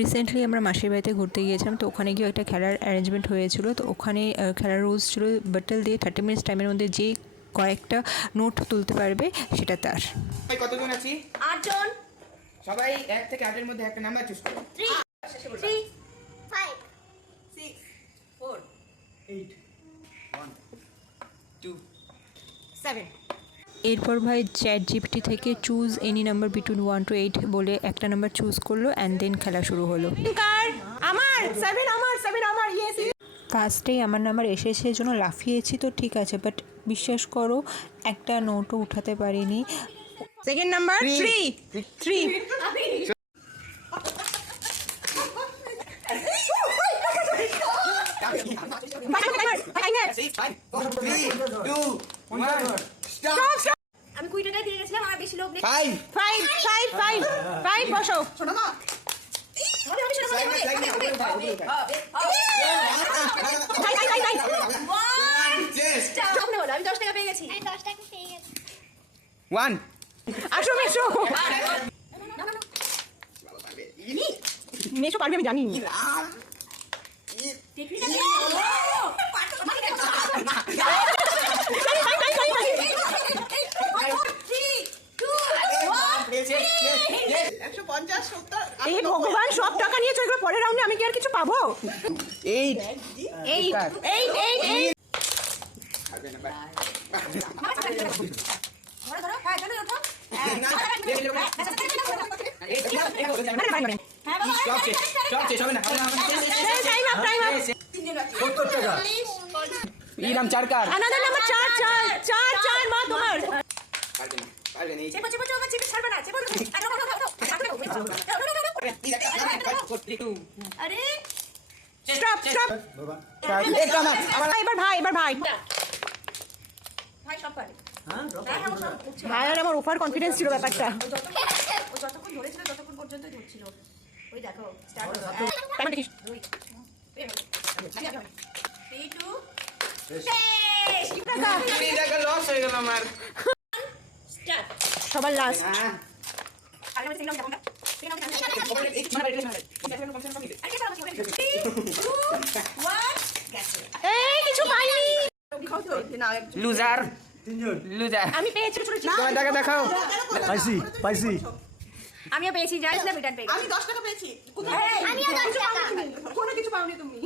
Recently আমরা মাসির বাড়িতে ঘুরতে গিয়েছিলাম, তো ওখানে গিয়ে একটা খেলার অ্যারেঞ্জমেন্ট হয়েছিল। তো ওখানে খেলার রুলস ছিল বাটল দিয়ে 30 মিনিটস টাইমের মধ্যে যে কয়েকটা নোট তুলতে পারবে সেটা তার। কতজন আছি? 8 জন। সবাই 1 থেকে 8 এর মধ্যে একটা নাম্বার চুজ করো। 3 5 6 4 8 1 2 7। এরপর ভাই চ্যাট জিপিটি থেকে choose any number between 1 to 8 বলে একটা নাম্বার চুজ করলো অ্যান্ড দেন খেলা শুরু হলো। আমার 7 আমার ইয়েস। ফার্স্টেই আমার নাম্বার এসেছে জন্য লাফিয়েছি, তো ঠিক আছে, বাট বিশ্বাস করো একটা নোটও উঠাতে পারিনি। সেকেন্ড নাম্বার 3 আমি 20 টাকা দিয়ে গেছিলাম, আমার বেশি লোক নেই। 5 বসো। শোনো না আমি 10 টাকা পেয়ে গেছি। 1 আসো মেশো মেশো পারবি, আমি জানি। এই ভগবান, সব টাকা নিয়ে চলে গেল পরের রাউন্ডে, আমি কি আর কিছু পাবো? 8 ইরাম 4 কার আনাদার নাম্বার 4 মা তোমার। পারবেন এই চেপো আমার চেপে ছাড়বে না, চেপো। আরে স্টপ এবার ভাই সব পারে। ভাই আর আমার ওভার কনফিডেন্স ছিল ব্যাপারটা। ও যতক্ষণ ধরেছিল ততক্ষণ পর্যন্তই ধরছিল। ওই দেখো স্টার্ট হলো। টাইম দেখিস। 3 2 এই জায়গা লস হয়ে গেল আমার। স্টার্ট। সবার লাস্ট। আগে আমি সিগন্যাল যাবো না। এই কিছু পাইনি। লুজার আমি পেয়েছি। তোমার টাকা দেখাও। পাইছি আমিও পেয়েছি, যাই না রিটার্ন পেয়েছি। আমি 10 টাকা পেয়েছি। আমিও 10 টাকা। কোনো কিছু পাওনি তুমি।